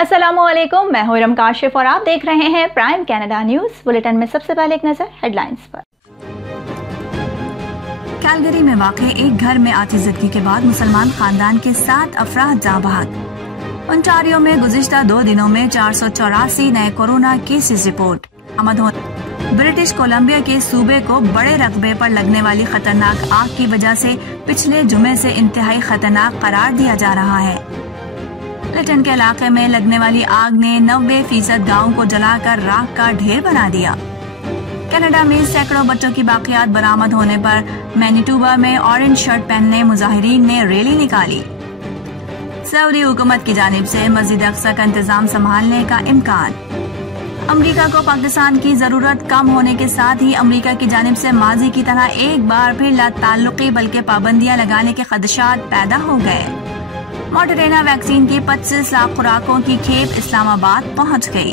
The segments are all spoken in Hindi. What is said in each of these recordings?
अस्सलामुअलैकुम, मैं हूं इरम काशिफ और आप देख रहे हैं प्राइम कनाडा न्यूज बुलेटिन में। सबसे पहले एक नजर हेडलाइंस पर। कैलगरी में वाक़ एक घर में आतिशज़दगी के बाद मुसलमान खानदान के 7 अफराद जाँ बहक। ओंटारियो में गुज़िश्ता 2 दिनों में 484 नए corona cases report. British Columbia के सूबे को बड़े रकबे पर लगने वाली खतरनाक आग की वजह से पिछले जुमे से इंतहाई खतरनाक करार दिया जा रहा है। लिटन के इलाके में लगने वाली आग ने 90% गाँव को जलाकर राख का ढेर बना दिया। कनाडा में सैकड़ों बच्चों की बाकियात बरामद होने पर मैनीटोबा में ऑरेंज शर्ट पहनने मुजाहिरीन ने रैली निकाली। सऊदी हुकूमत की जानिब से मस्जिद अक्सा का इंतजाम संभालने का इम्कान। अमेरिका को पाकिस्तान की जरूरत कम होने के साथ ही अमेरिका की जानिब से माजी की तरह एक बार फिर लाताल्लुकी बल्कि पाबंदियां लगाने के खदशात पैदा हो गए। मॉडर्ना वैक्सीन की 25 लाख खुराकों की खेप इस्लामाबाद पहुंच गई।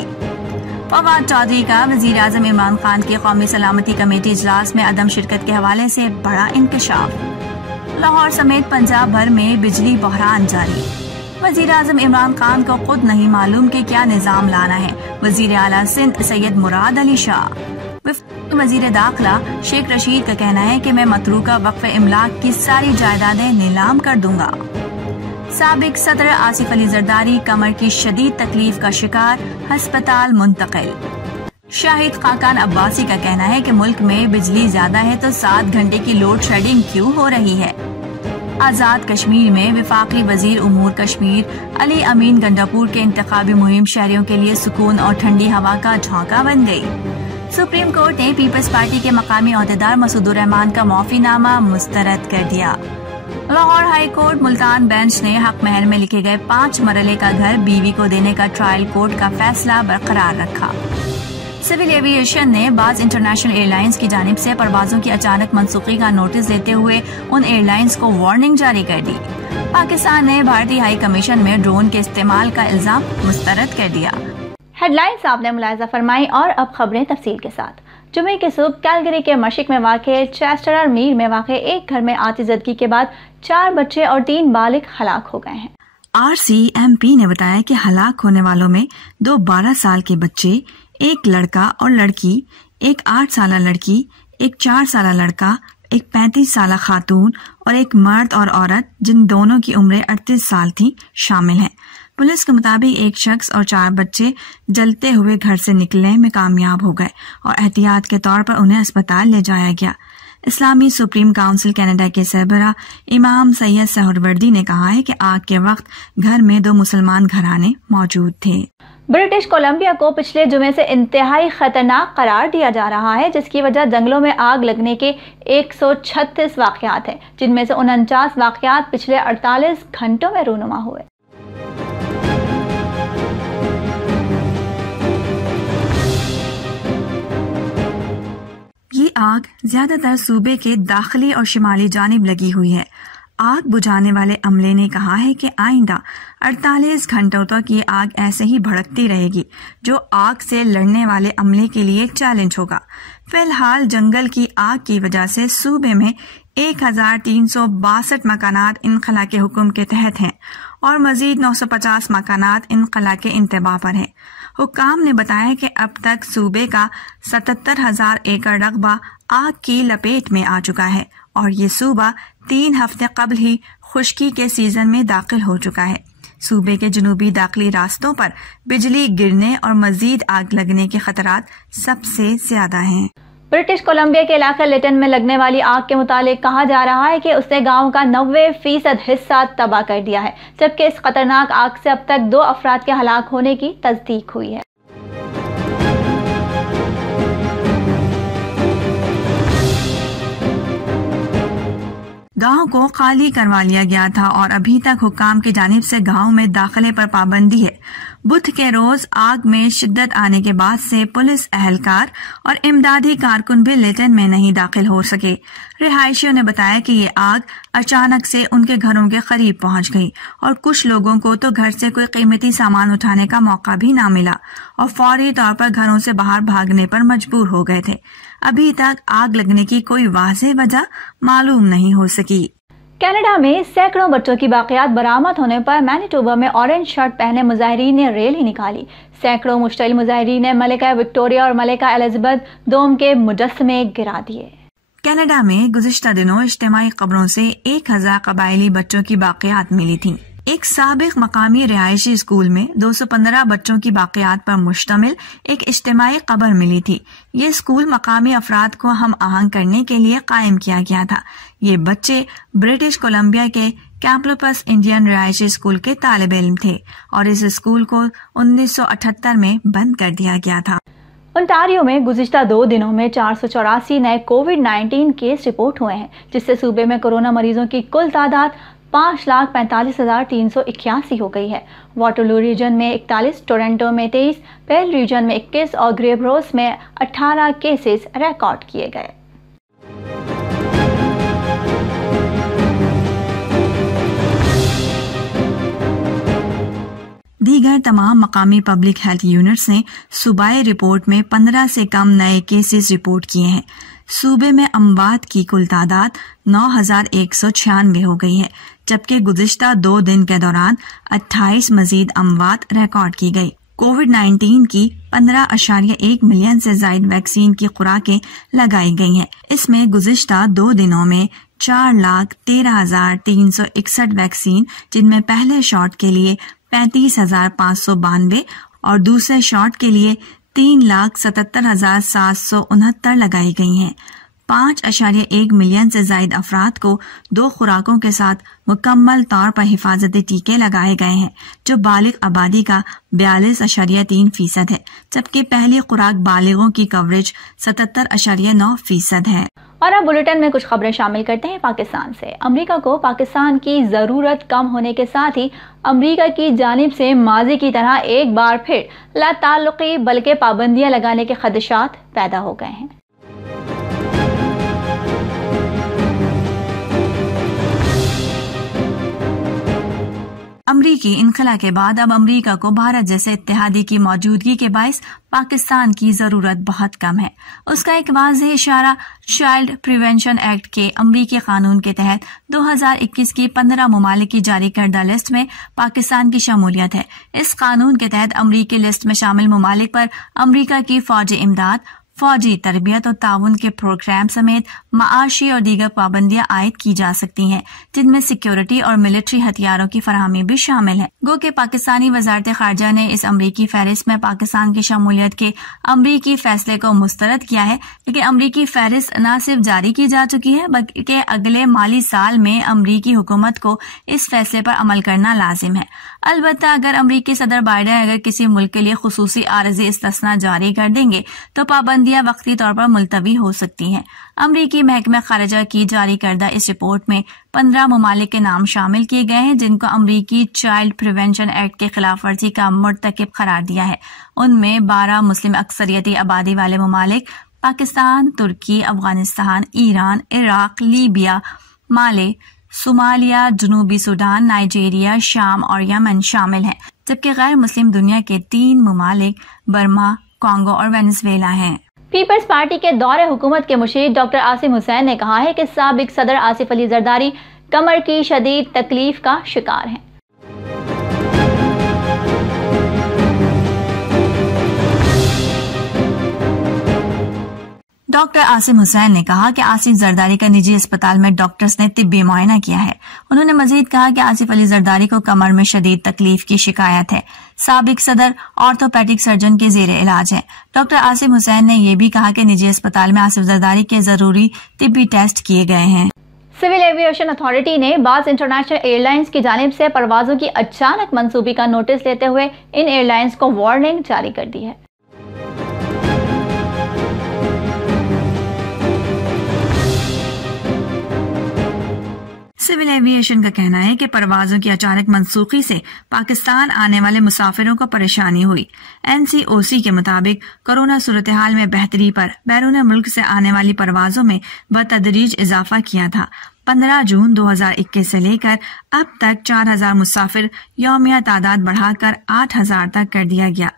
फवाद चौधरी का वजीर आजम इमरान खान की कौमी सलामती कमेटी इजलास में अदम शिरकत के हवाले से बड़ा इंकशाफ। लाहौर समेत पंजाब भर में बिजली बहरान जारी। वजीर आजम इमरान खान को खुद नहीं मालूम कि क्या निजाम लाना है। वजीर आला सिंध सैयद मुराद अली शाह। वजीर दाखिला शेख रशीद का कहना है कि मैं मतरूका वक्फ इमलाक की सारी जायदादें नीलाम कर दूंगा। साबिक सदर आसिफ अली जरदारी कमर की शदीद तकलीफ का शिकार, अस्पताल मुंतकिल। शाहिद खाकान अब्बासी का कहना है कि मुल्क में बिजली ज्यादा है तो 7 घंटे की लोड शेडिंग क्यों हो रही है। आजाद कश्मीर में विफाकी वजीर उमूर कश्मीर अली अमीन गंडापुर के इंतखाबी मुहिम शहरियों के लिए सुकून और ठंडी हवा का झोंका बन गई। सुप्रीम कोर्ट ने पीपल्स पार्टी के मकामी अहदेदार मसूदुर रहमान का माफीनामा मुस्तरद कर दिया। Lahore high court Multan bench ने हक महर में लिखे गए 5 मरले का घर बीवी को देने का ट्रायल कोर्ट का फैसला बरकरार रखा। सिविल एविएशन ने बाज़ इंटरनेशनल एयरलाइंस की जानिब से परवाजों की अचानक मनसूखी का नोटिस देते हुए उन एयरलाइंस को वार्निंग जारी कर दी। पाकिस्तान ने भारतीय हाई कमीशन में ड्रोन के इस्तेमाल का इल्जाम मुस्तरद कर दिया। हेडलाइंस आपने मुलाहिजा फरमाई और अब खबरें तफसील के साथ। जुमे की सुबह कैलगरी के मशरिक में वाक़े चेस्टर मीर में वाक़े एक घर में आतिशज़दगी के बाद 4 बच्चे और 3 बालिग हलाक हो गए हैं। RCMP ने बताया कि हलाक होने वालों में 2 12 साल के बच्चे, एक लड़का और लड़की, एक 8 साल लड़की, एक 4 साल लड़का, एक 35 साल खातून और एक मर्द और औरत जिन दोनों की उम्रें 38 साल थी शामिल हैं। पुलिस के मुताबिक एक शख्स और 4 बच्चे जलते हुए घर से निकलने में कामयाब हो गए और एहतियात के तौर पर उन्हें अस्पताल ले जाया गया। इस्लामी सुप्रीम काउंसिल कनाडा के सरबराह इमाम सैयद सहरवर्दी ने कहा है कि आग के वक्त घर में 2 मुसलमान घराने मौजूद थे। ब्रिटिश कोलंबिया को पिछले जुमे से इंतहाई खतरनाक करार दिया जा रहा है, जिसकी वजह जंगलों में आग लगने के 136 वाकयात हैं, जिनमें से 49 वाकयात पिछले 48 घंटों में रूनुमा हुए। ये आग ज्यादातर सूबे के दाखिली और शिमाली जानिब लगी हुई है। आग बुझाने वाले अमले ने कहा है कि आइंदा 48 घंटों तक ये आग ऐसे ही भड़कती रहेगी, जो आग से लड़ने वाले अमले के लिए एक चैलेंज होगा। फिलहाल जंगल की आग की वजह से सूबे में 1362 मकानात इनखला के हुक्म के तहत हैं और मजीद 950 मकानात इनखला के इंतबा पर हैं। हुक्काम ने बताया कि अब तक सूबे का 77,000 एकड़ रकबा आग की लपेट में आ चुका है और ये सूबा 3 हफ्ते कबल ही खुश्की के सीजन में दाखिल हो चुका है। सूबे के जनूबी दाखिली रास्तों पर बिजली गिरने और मजीद आग लगने के खतरात सबसे ज्यादा हैं। ब्रिटिश कोलंबिया के इलाके लिटन में लगने वाली आग के मुतालिक कहा जा रहा है कि उसने गांव का 90% हिस्सा तबाह कर दिया है, जबकि इस खतरनाक आग से अब तक 2 अफराद के हलाक होने की तस्दीक हुई है। गांव को खाली करवा लिया गया था और अभी तक हुक्काम की जानिब से गांव में दाखिले पर पाबंदी है। बुध के रोज आग में शिद्दत आने के बाद से पुलिस एहलकार और इमदादी कारकुन भी लिटन में नहीं दाखिल हो सके। रिहायशियों ने बताया कि ये आग अचानक से उनके घरों के करीब पहुंच गई और कुछ लोगों को तो घर से कोई कीमती सामान उठाने का मौका भी ना मिला और फौरी तौर पर घरों से बाहर भागने पर मजबूर हो गए थे। अभी तक आग लगने की कोई वाज़ेह वजह मालूम नहीं हो सकी। कनाडा में सैकड़ों बच्चों की बाक़ियात बरामद होने पर मैनिटोबा में ऑरेंज शर्ट पहने मुजाहिरीन ने रैली निकाली। सैकड़ों मुश्तइल मुजाहिरीन ने मलिका विक्टोरिया और मलिका एलिजाबेथ दोम के मुजस्समे गिरा दिए। कनाडा में गुज़िश्ता दिनों इज्तिमाई कब्रों से 1000 कबायली बच्चों की बाक़ियात मिली थीं। एक साबिक मकामी रिहायशी स्कूल में 215 बच्चों की बाक़ियात पर मुश्तमिल एक इज्तिमाई कब्र मिली थी। ये स्कूल मकामी अफराद को हम आहंग करने के लिए कायम किया गया था। ये बच्चे ब्रिटिश कोलंबिया के कैम्पलोपस इंडियन रिहायशी स्कूल के तालिब इल्म थे और इस स्कूल को 1978 में बंद कर दिया गया था। ओंटारियो में गुज़िश्ता 2 दिनों में 484 नए कोविड-19 केस रिपोर्ट हुए हैं, जिससे सूबे में कोरोना मरीजों की कुल तादाद 5,45,381 हो गई है। वाटरलू रीजन में 41, टोरंटो में 23, पेल रीजन में 21 और ग्रेबरोस में 18 केसेस रिकॉर्ड किए गए। दीगर तमाम मकामी पब्लिक हेल्थ यूनिट्स ने सूबाई रिपोर्ट में 15 से कम नए केसेस रिपोर्ट किए हैं। सूबे में अमवात की कुल तादाद 9,196 हो गई है, जबकि गुज़िश्ता 2 दिन के दौरान 28 मजीद अमवात रिकॉर्ड की गई। कोविड-19 की 15.1 मिलियन से ज्यादा वैक्सीन की खुराकें लगाई गई हैं। इसमें गुज़िश्ता 2 दिनों में 4,13,361 वैक्सीन, जिनमें पहले शॉट के लिए 35,592 और दूसरे शॉट के लिए 3,77,769 लगाई गई हैं। 5.1 मिलियन से ज्यादा अफराद को 2 खुराकों के साथ मुकम्मल तौर पर हिफाजती टीके लगाए गए हैं, जो बालिग आबादी का 42.3% है, जबकि पहली खुराक बालिगों की कवरेज 77.9% है। और अब बुलेटिन में कुछ खबरें शामिल करते हैं पाकिस्तान से। अमेरिका को पाकिस्तान की जरूरत कम होने के साथ ही अमेरिका की जानिब से माजी की तरह एक बार फिर लाताल्लुकी बल्कि पाबंदियां लगाने के खदशात पैदा हो गए हैं। अमरीकी इनखला के बाद अब अमरीका को भारत जैसे इत्तेहादी की मौजूदगी के बायस पाकिस्तान की जरूरत बहुत कम है। उसका एक वाज़ेह इशारा चाइल्ड प्रिवेंशन एक्ट के अमरीकी कानून के तहत 2021 की 15 ममालिक की जारी करदा लिस्ट में पाकिस्तान की शमूलियत है। इस कानून के तहत अमरीकी लिस्ट में शामिल ममालिक पर अमरीका की फौजी इमदाद, फौजी तरबियत और ताउन के प्रोग्राम समेत माशी और दीगर पाबंदियां आयद की जा सकती हैं, जिनमें सिक्योरिटी और मिलिट्री हथियारों की फराहमी भी शामिल है। गो के पाकिस्तानी वजारत खारजा ने इस अमरीकी फहरिस्त में पाकिस्तान की शमूलियत के अमरीकी फैसले को मुस्तरद किया है, लेकिन अमरीकी फहरिस्त न सिर्फ जारी की जा चुकी है बल्कि अगले माली साल में अमरीकी हुकूमत को इस फैसले पर अमल करना लाजिम है। अलबत्ता अगर अमरीकी सदर बाइडेन अगर किसी मुल्क के लिए खुसूसी आरजी इस्तिस्ना जारी कर देंगे तो पाबंदियां वक्ती तौर पर मुलतवी हो सकती हैं। अमरीकी महकमा खारजा की जारी करदा इस रिपोर्ट में 15 ममालिक के नाम शामिल किए गए हैं, जिनको अमरीकी चाइल्ड प्रिवेंशन एक्ट के खिलाफ वर्जी का मुर्तकिब करार दिया है। उनमें 12 मुस्लिम अक्सरियती आबादी वाले ममालिक पाकिस्तान, तुर्की, अफगानिस्तान, ईरान, इराक, लीबिया, माले, सोमालिया, जनूबी सूडान, नाइजीरिया, शाम और यमन शामिल हैं, जबकि गैर मुस्लिम दुनिया के 3 ममालिक बर्मा, कांगो और वेनेजुएला हैं। पीपल्स पार्टी के दौरे हुकूमत के मुशीर डॉक्टर आसिम हुसैन ने कहा है कि साबिक सदर आसिफ अली जरदारी कमर की शदीद तकलीफ का शिकार हैं। डॉक्टर आसिम हुसैन ने कहा कि आसिफ जरदारी का निजी अस्पताल में डॉक्टर्स ने तिब्बी मुआयना किया है। उन्होंने मजीद कहा कि आसिफ अली जरदारी को कमर में शदीद तकलीफ की शिकायत है। साबिक सदर ऑर्थोपेडिक सर्जन के जेरे इलाज है। डॉक्टर आसिम हुसैन ने यह भी कहा कि निजी अस्पताल में आसिफ जरदारी के जरूरी तिब्बी टेस्ट किए गए हैं। सिविल एविएशन अथॉरिटी ने बाज़ इंटरनेशनल एयरलाइंस की जानिब से परवाजों की अचानक मंसूबी का नोटिस लेते हुए इन एयरलाइंस को वार्निंग जारी कर दी है। सिविल एविएशन का कहना है कि परवाजों की अचानक मनसूखी से पाकिस्तान आने वाले मुसाफिरों को परेशानी हुई। NCOC के मुताबिक कोरोना सूरत हाल में बेहतरी पर बैरून मुल्क से आने वाली परवाजों में बतदरीज इजाफा किया था। 15 जून 2021 से लेकर अब तक 4,000 मुसाफिर यौमिया तादाद बढ़ाकर 8,000 तक कर दिया गया।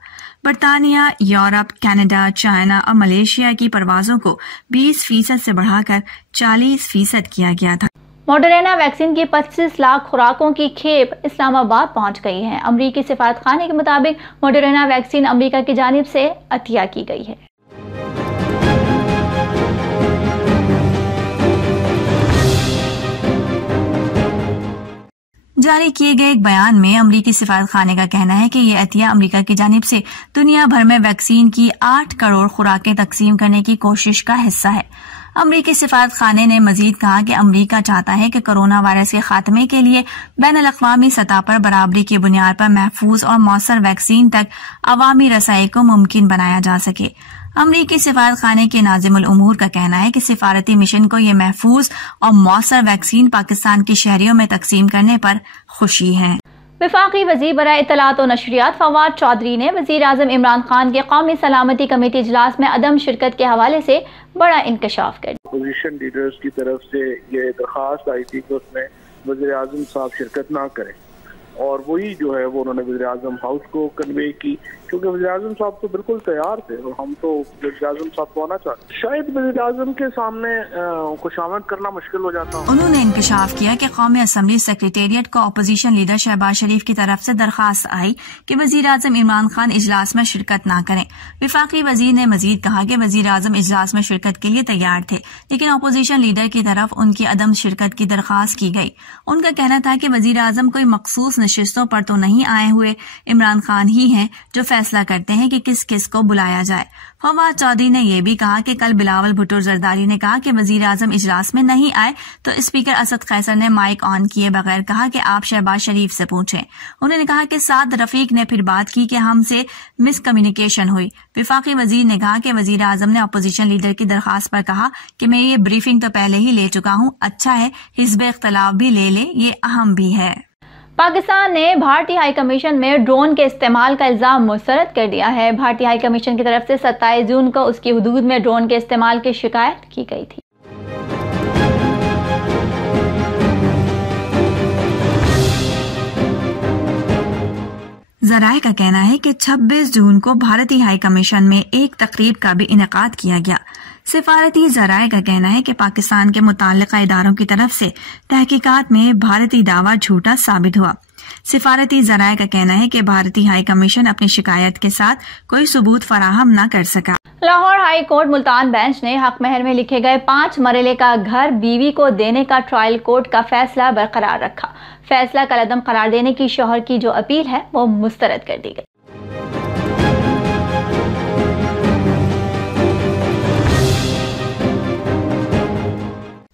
बरतानिया, यूरोप, कनाडा, चाइना और मलेशिया की परवाजों को 20% से बढ़ाकर 40% किया गया था। मॉडर्ना वैक्सीन की 25 लाख खुराकों की खेप इस्लामाबाद पहुंच गई है। अमरीकी सिफारतखाने के मुताबिक मॉडर्ना वैक्सीन अमरीका की जानिब से अतिया की गई है। जारी किए गए एक बयान में अमरीकी सिफारतखाने का कहना है कि यह अतिया अमरीका की जानिब से दुनिया भर में वैक्सीन की 8 करोड़ खुराकें तकसीम करने की कोशिश का हिस्सा है। अमरीकी सिफारतखाने ने मजीद कहा कि अमरीका चाहता है कि कोरोना वायरस के खात्मे के लिए बैनुल-अक़वामी सतह पर बराबरी की बुनियाद पर महफूज और मौसर वैक्सीन तक अवामी रसाई को मुमकिन बनाया जा सके। अमरीकी सिफारतखाने के नाज़िमुल उमूर का कहना है कि सिफारती मिशन को ये महफूज और मौसर वैक्सीन पाकिस्तान के शहरियों में तकसीम करने पर खुशी है। वफाकी वज़ीर बराए इत्तलात और नशरियात फवाद चौधरी ने वज़ीर आज़म इमरान खान के कौमी सलामती कमेटी इजलास में अदम शिरकत के हवाले से बड़ा इंकशाफ कर दिया। अपोजिशन लीडर्स की तरफ से ये दरख्वास्त आई थी कि उसमें वज़ीर आज़म साहब शिरकत ना करें, और वही जो है वो उन्होंने वज़ीर आज़म हाउस को कन्वे की, क्योंकि वज़ीर आज़म साहब तो बिल्कुल तैयार थे और हम तो वज़ीर आज़म साहब को आना चाहते। शायद वज़ीर आज़म के सामने खुशामद करना मुश्किल हो जाता। उन्होंने इंकशाफ किया कि कौमी असम्बली सेक्रेटेरिएट को अपोजिशन लीडर शहबाज शरीफ की तरफ से दरख्वास्त आई कि वज़ीर आज़म इमरान खान इजलास में शिरकत न करें। विफाकी वज़ीर ने मजीद कहा कि वज़ीर आज़म इजलास में शिरकत के लिए तैयार थे, लेकिन अपोजिशन लीडर की तरफ उनकी अदम शिरकत की दरख्वास्त की गई। उनका कहना था कि वज़ीर आज़म कोई मखसूस नशिस्तों पर तो नहीं आए हुए, इमरान खान ही हैं जो फैसला करते हैं कि किस किस को बुलाया जाए। फवाद चौधरी ने यह भी कहा कि कल बिलावल भुट्टो जरदारी ने कहा कि वज़ीर आज़म इजलास में नहीं आए तो स्पीकर असद कैसर ने माइक ऑन किए बगैर कहा कि आप शहबाज शरीफ से पूछें। उन्होंने कहा कि साद रफीक ने फिर बात की कि हमसे मिसकम्युनिकेशन हुई। विफाकी वज़ीर ने कहा कि वज़ीर आज़म ने अपोजिशन लीडर की दरख्वास्त पर कहा कि मैं ये ब्रीफिंग तो पहले ही ले चुका हूँ, अच्छा है हिज़्ब इख्तिलाफ भी ले ले, ये अहम भी है। पाकिस्तान ने भारतीय हाई कमीशन में ड्रोन के इस्तेमाल का इल्जाम मुस्तरद कर दिया है। भारतीय हाई कमीशन की तरफ से 27 जून को उसकी हुदूद में ड्रोन के इस्तेमाल की शिकायत की गई थी। जराए का कहना है कि 26 जून को भारतीय हाई कमीशन में एक तकरीब का भी इनेकाद किया गया। सिफारती जराए का कहना है कि पाकिस्तान के मुताल्लिका इदारों की तरफ से तहकीकात में भारतीय दावा झूठा साबित हुआ। सिफारती जराए का कहना है कि भारतीय हाई कमीशन अपनी शिकायत के साथ कोई सबूत फराहम न कर सका। Lahore high court Multan bench ने हक महर में लिखे गए 5 मरले का घर बीवी को देने का ट्रायल कोर्ट का फैसला बरकरार रखा। फैसला कलअदम करार देने की शौहर की जो अपील है वो मुस्तरद कर दी गई।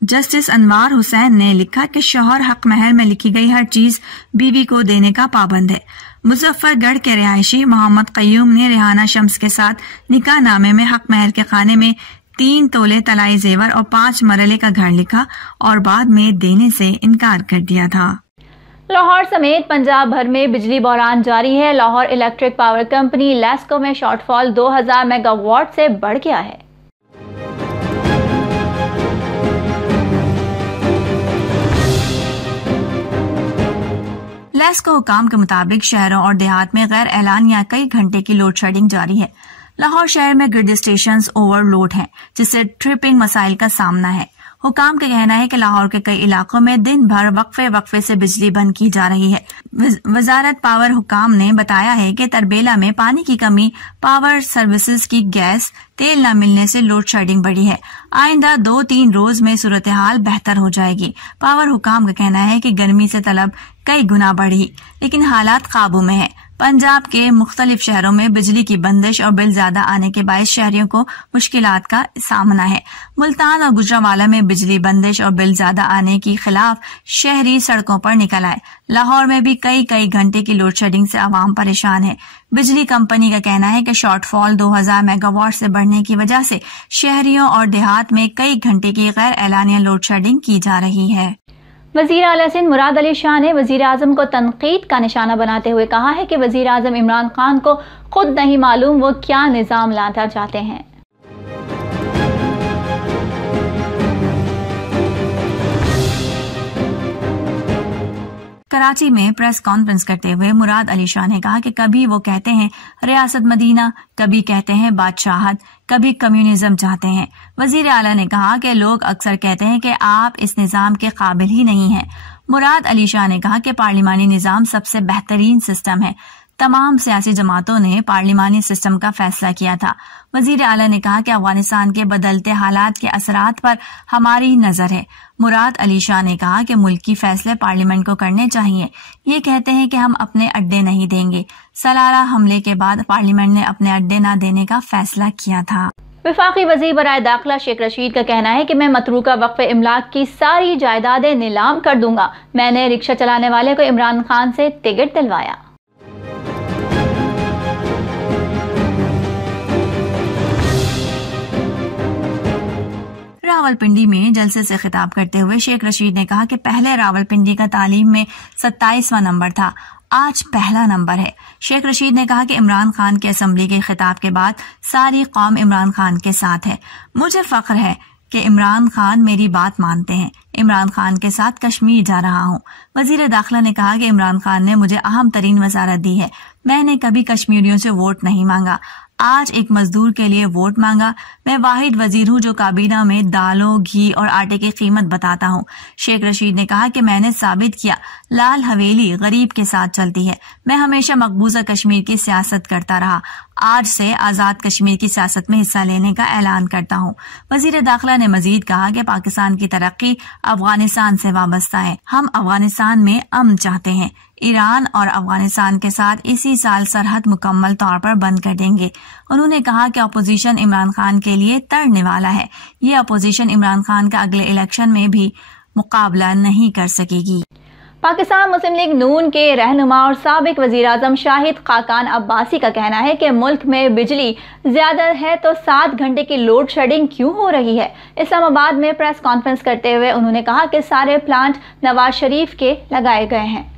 जस्टिस अनवार हुसैन ने लिखा कि शौहर हक महर में लिखी गई हर चीज बीवी को देने का पाबंद है। मुजफ्फरगढ़ के रिहायशी मोहम्मद कयूम ने रेहाना शम्स के साथ निकाह नामे में हक महर के खाने में 3 तोले तलाई जेवर और 5 मरले का घर लिखा और बाद में देने से इनकार कर दिया था। लाहौर समेत पंजाब भर में बिजली बहरान जारी है। Lahore electric power company LESCO में शॉर्टफॉल 2000 मेगावाट से बढ़ गया है। लेस्को हुकाम के मुताबिक शहरों और देहात में गैर एलानिया कई घंटे की लोड शेडिंग जारी है। लाहौर शहर में ग्रिड स्टेशंस ओवरलोड हैं, जिससे ट्रिपिंग मसाइल का सामना है। हुकाम का कहना है कि लाहौर के कई इलाकों में दिन भर वक्फे से बिजली बंद की जा रही है। वजारत पावर हुकाम ने बताया है कि तरबेला में पानी की कमी, पावर सर्विसेज की गैस, तेल न मिलने से लोड शेडिंग बढ़ी है। आइंदा 2-3 रोज में सूरत हाल बेहतर हो जाएगी। पावर हुकाम का कहना है कि गर्मी से तलब कई गुना बढ़ी, लेकिन हालात काबू में है। पंजाब के मुख्तलिफ शहरों में बिजली की बंदिश और बिल ज्यादा आने के बायस शहरियों को मुश्किलात का सामना है। मुल्तान और गुजरावाला में बिजली बंदिश और बिल ज्यादा आने के खिलाफ शहरी सड़कों पर निकल आए। लाहौर में भी कई घंटे की लोड शेडिंग से आवाम परेशान है। बिजली कंपनी का कहना है कि शॉर्टफॉल 2000 मेगावाट से बढ़ने की वजह से शहरियों और देहात में कई घंटे की गैर एलानिया लोड शेडिंग की जा रही है। वज़ीर आला सिंध मुराद अली शाह ने वज़ीर आज़म को तनकीद का निशाना बनाते हुए कहा है कि वज़ीर आज़म इमरान खान को खुद नहीं मालूम वो क्या निज़ाम लाना चाहते हैं। कराची में प्रेस कॉन्फ्रेंस करते हुए मुराद अली शाह ने कहा कि कभी वो कहते हैं रियासत मदीना, कभी कहते हैं बादशाहत, कभी कम्युनिज्म चाहते हैं। वजीर आला ने कहा कि लोग अक्सर कहते हैं कि आप इस निजाम के काबिल ही नहीं हैं। मुराद अली शाह ने कहा कि पार्लिमानी निजाम सबसे बेहतरीन सिस्टम है। तमाम सियासी जमातों ने पार्लिमानी सिस्टम का फैसला किया था। वजीर आला ने कहा कि अफगानिस्तान के बदलते हालात के असरात पर हमारी नजर है। मुराद अली शाह ने कहा कि मुल्की फैसले पार्लियामेंट को करने चाहिए। ये कहते हैं कि हम अपने अड्डे नहीं देंगे। सलाला हमले के बाद पार्लियामेंट ने अपने अड्डे न देने का फैसला किया था। वफाकी वज़ीर बराए दाखिला शेख रशीद का कहना है कि मैं मतरूका वक्फ इमलाक की सारी जायदादें नीलाम कर दूंगा। मैंने रिक्शा चलाने वाले को इमरान खान से टिकट दिलवाया। रावलपिंडी में जलसे से खिताब करते हुए शेख रशीद ने कहा कि पहले रावलपिंडी का तालीम में 27वां नंबर था, आज पहला नंबर है। शेख रशीद ने कहा कि इमरान खान के असम्बली के खिताब के बाद सारी कौम इमरान खान के साथ है। मुझे फख्र है कि इमरान खान मेरी बात मानते हैं। इमरान खान के साथ कश्मीर जा रहा हूँ। वजीर दाखिला ने कहा कि इमरान खान ने मुझे अहम तरीन वजारत दी है। मैंने कभी कश्मीरियों से वोट नहीं मांगा, आज एक मजदूर के लिए वोट मांगा। मैं वाहिद वजीर हूँ जो काबीना में दालों, घी और आटे की कीमत बताता हूँ। शेख रशीद ने कहा कि मैंने साबित किया लाल हवेली गरीब के साथ चलती है। मैं हमेशा मकबूजा कश्मीर की सियासत करता रहा, आज से आजाद कश्मीर की सियासत में हिस्सा लेने का ऐलान करता हूँ। वजीर दाखिला ने मजीद कहा कि पाकिस्तान की तरक्की अफगानिस्तान से वाबस्ता है। हम अफगानिस्तान में अमन चाहते हैं। ईरान और अफगानिस्तान के साथ इसी साल सरहद मुकम्मल तौर पर बंद कर देंगे। उन्होंने कहा कि अपोजिशन इमरान खान के लिए तड़ने वाला है। ये अपोजिशन इमरान खान का अगले इलेक्शन में भी मुकाबला नहीं कर सकेगी। पाकिस्तान मुस्लिम लीग नून के रहनुमा और साबिक वजीर आजम शाहिद खाकान अब्बासी का कहना है कि मुल्क में बिजली ज्यादा है तो 7 घंटे की लोड शेडिंग क्यों हो रही है। इस्लामाबाद में प्रेस कॉन्फ्रेंस करते हुए उन्होंने कहा कि सारे प्लांट नवाज शरीफ के लगाए गए हैं।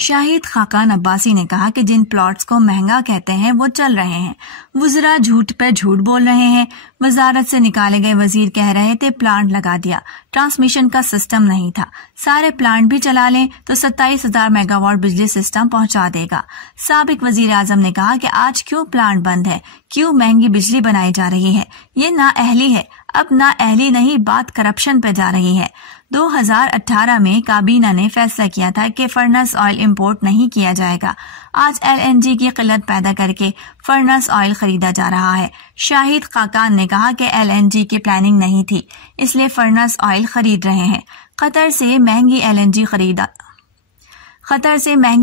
शाहिद खाकान अब्बासी ने कहा कि जिन प्लॉट्स को महंगा कहते हैं वो चल रहे हैं। वुज़रा झूठ पे झूठ बोल रहे हैं। वजारत से निकाले गए वजीर कह रहे थे प्लांट लगा दिया, ट्रांसमिशन का सिस्टम नहीं था। सारे प्लांट भी चला लें तो 27,000 मेगावाट बिजली सिस्टम पहुंचा देगा। साबिक वजीर आजम ने कहा कि आज क्यों प्लांट बंद है, क्यों महंगी बिजली बनाई जा रही है। ये नाअहली है। अब नाअहली नहीं, बात करप्शन पे जा रही है। 2018 में काबीना ने फैसला किया था कि फर्नेस ऑयल इंपोर्ट नहीं किया जाएगा। आज LNG की किल्लत पैदा करके फर्नेस ऑयल खरीदा जा रहा है। शाहिद खाकान ने कहा कि LNG की प्लानिंग नहीं थी, इसलिए फर्नेस ऑयल खरीद रहे हैं। कतर से महंगी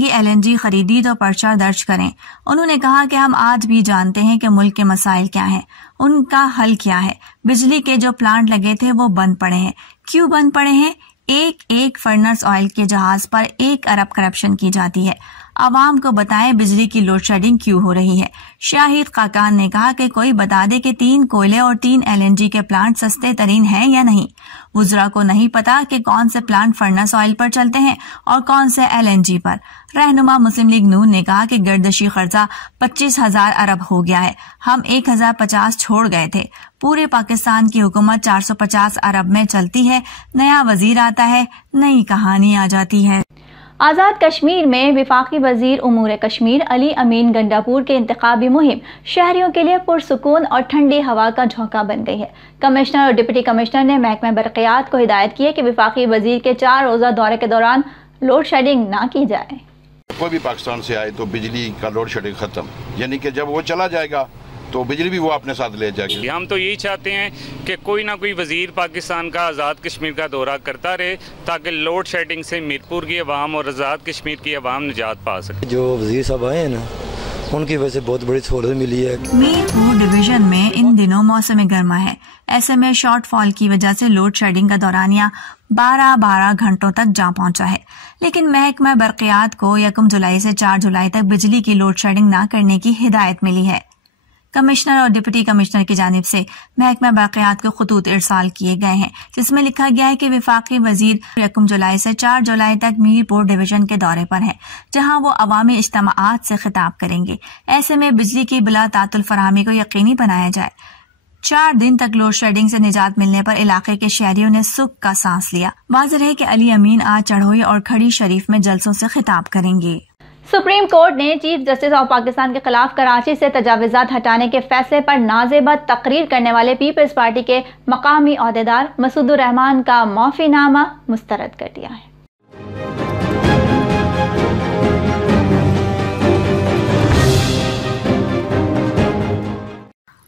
LNG खरीदी तो पर्चा दर्ज करें। उन्होंने कहा कि हम आज भी जानते हैं कि मुल्क के मसाइल क्या हैं, उनका हल क्या है। बिजली के जो प्लांट लगे थे वो बंद पड़े हैं। क्यों बंद पड़े हैं? एक फर्नेस ऑयल के जहाज पर 1 अरब करप्शन की जाती है। आवाम को बताएं बिजली की लोड शेडिंग क्यों हो रही है। शाहिद खाकान ने कहा कि कोई बता दे कि 3 कोयले और 3 LNG के प्लांट सस्ते तरीन हैं या नहीं। वुज़रा को नहीं पता कि कौन से प्लांट फर्नेस ऑयल पर चलते हैं और कौन से LNG पर। रहनुमा मुस्लिम लीग नून ने कहा कि गर्दशी खर्चा 25,000 अरब हो गया है। हम 1,050 छोड़ गए थे। पूरे पाकिस्तान की हुकूमत 450 अरब में चलती है। नया वजीर आता है, नई कहानी आ जाती है। आज़ाद कश्मीर में वफाकी वजीर उमूर कश्मीर अली अमीन गंडापुर के इंतखाबी मुहिम शहरियों के लिए पुरसुकून और ठंडी हवा का झोंका बन गई है। कमिश्नर और डिप्टी कमिश्नर ने महकमा बरक़ियात को हिदायत की है कि वफाकी वजीर के 4 रोज़ा दौरे के दौरान लोड शेडिंग ना की जाए। कोई भी पाकिस्तान से आए तो बिजली का लोड शेडिंग खत्म, यानी कि जब वो चला जाएगा तो बिजली भी वो अपने साथ ले जाएगी। हम तो यही चाहते हैं कि कोई ना कोई वजीर पाकिस्तान का आज़ाद कश्मीर का दौरा करता रहे ताकि लोड शेडिंग से मीरपुर की अवाम और आज़ाद कश्मीर की अवाम निजात पा सके। जो वजीर साहब आए हैं ना, उनकी वजह से बहुत बड़ी सहूलत मिली है। मीरपुर डिवीजन में इन दिनों मौसम गर्मा है। ऐसे में शॉर्टफॉल की वजह से लोड शेडिंग का दौरानिया 12 घंटों तक जा पहुंचा है। लेकिन महकमा बरक़ियात को 1 जुलाई से 4 जुलाई तक बिजली की लोड शेडिंग न करने की हिदायत मिली है। कमिश्नर और डिप्टी कमिश्नर की जानिब से महकमा बरक़ियात को खतूत इरसाल किए गए हैं, जिसमें लिखा गया है कि वफाकी वजीर 1 जुलाई से 4 जुलाई तक मीरपुर डिवीजन के दौरे पर हैं, जहां वो अवामी इज्तिमाआत से खिताब करेंगे। ऐसे में बिजली की बिला तातुल फराहमी को यकीनी बनाया जाए। 4 दिन तक लोड शेडिंग से निजात मिलने पर इलाके के शहरियों ने सुख का सांस लिया। वाज़ेह है कि अली अमीन आज चढ़ोई और खड़ी शरीफ में जलसों से खिताब करेंगे। सुप्रीम कोर्ट ने चीफ जस्टिस ऑफ पाकिस्तान के खिलाफ कराची से तजावीज़ात हटाने के फैसले पर नाज़ेबत तकरीर करने वाले पीपल्स पार्टी के मकामी ओहदेदार मसूदुर रहमान का माफीनामा मुस्तरद कर दिया है।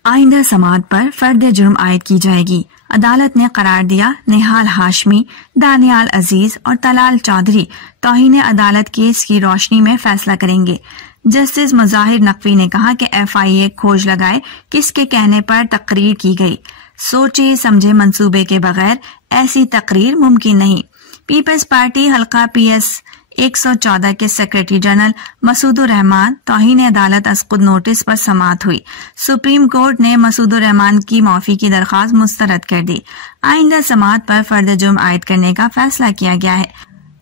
आइंदा समाअत पर फर्द जुर्म आयद की जाएगी। अदालत ने करार दिया निहाल हाशमी, दानियाल अजीज और तलाल चौधरी तौहीन अदालत केस की रोशनी में फैसला करेंगे। जस्टिस मुजाहिर नकवी ने कहा कि FIA खोज लगाए किसके कहने पर तकरीर की गई। सोचे समझे मंसूबे के बगैर ऐसी तकरीर मुमकिन नहीं। पीपल्स पार्टी हल्का PS 114 के सेक्रेटरी जनरल मसूदुर रहमान तौहीन अदालत अस्कुद नोटिस पर समाअत हुई। सुप्रीम कोर्ट ने मसूदुर रहमान की माफी की दरख्वास्त मुस्तरद कर दी। आइंदा समाअत पर फर्द जुर्म आयद करने का फैसला किया गया है।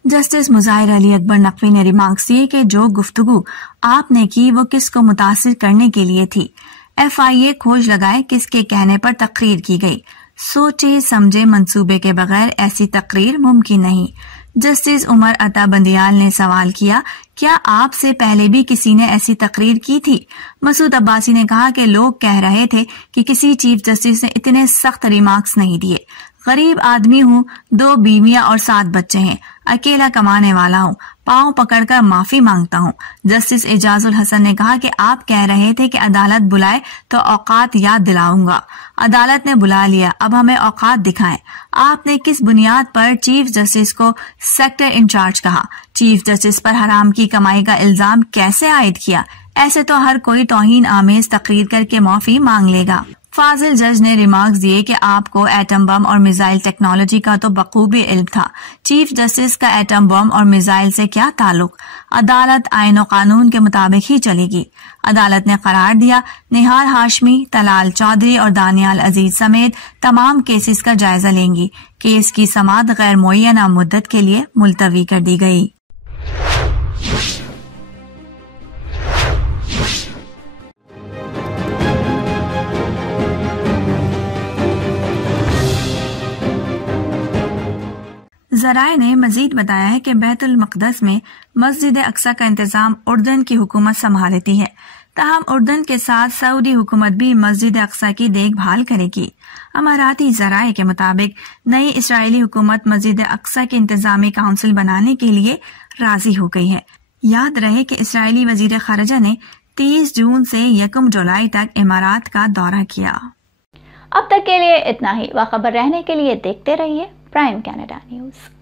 जस्टिस मुजाहिर अली अकबर नकवी ने रिमार्क्स दिए कि जो गुफ्तगू आपने की वो किसको मुतासिर करने के लिए थी। FIA खोज लगाए किसके कहने पर तकरीर की गई। सोचे समझे मंसूबे के बगैर ऐसी तकरीर मुमकिन नहीं। जस्टिस उमर अता बंदियाल ने सवाल किया, क्या आपसे पहले भी किसी ने ऐसी तकरीर की थी? मसूद अब्बासी ने कहा कि लोग कह रहे थे कि किसी चीफ जस्टिस ने इतने सख्त रिमार्क्स नहीं दिए। गरीब आदमी हूँ, 2 बीवियां और 7 बच्चे हैं, अकेला कमाने वाला हूँ, पांव पकड़कर माफी मांगता हूँ। जस्टिस एजाजुल हसन ने कहा कि आप कह रहे थे कि अदालत बुलाए तो औकात याद दिलाऊंगा। अदालत ने बुला लिया, अब हमें औकात दिखाएं। आपने किस बुनियाद पर चीफ जस्टिस को सेक्टर इंचार्ज कहा? चीफ जस्टिस पर हराम की कमाई का इल्जाम कैसे आयद किया? ऐसे तो हर कोई तौहीन आमेज तकरीर करके माफी मांग लेगा। फाजिल जज ने रिमार्क्स दिए कि आपको एटम बम और मिसाइल टेक्नोलॉजी का तो बखूबी इल्म था। चीफ जस्टिस का एटम बम और मिसाइल से क्या ताल्लुक? अदालत आईन और कानून के मुताबिक ही चलेगी। अदालत ने करार दिया निहाल हाशमी, तलाल चौधरी और दानियाल अजीज समेत तमाम केसेस का जायजा लेंगी। केस की समाअत गैर मुअय्यना मुद्दत के लिए मुलतवी कर दी गई। ज़राए ने मजीद बताया है कि बैतुल मक़दस में मस्जिद अक्सा का इंतजाम उर्दन की हुकूमत संभालती है। ताहम उर्दन के साथ सऊदी हुकूमत भी मस्जिद अक्सा की देखभाल करेगी। अमाराती ज़राए के मुताबिक नई इस्राएली हुकूमत मस्जिद अक्सा की इंतजामी काउंसिल बनाने के लिए राजी हो गई है। याद रहे कि इस्राएली वजीर खारजा ने 30 जून से 1 जुलाई तक इमारात का दौरा किया। अब तक के लिए इतना ही। वह खबर रहने के लिए देखते रहिए प्राइम कनाडा न्यूज़।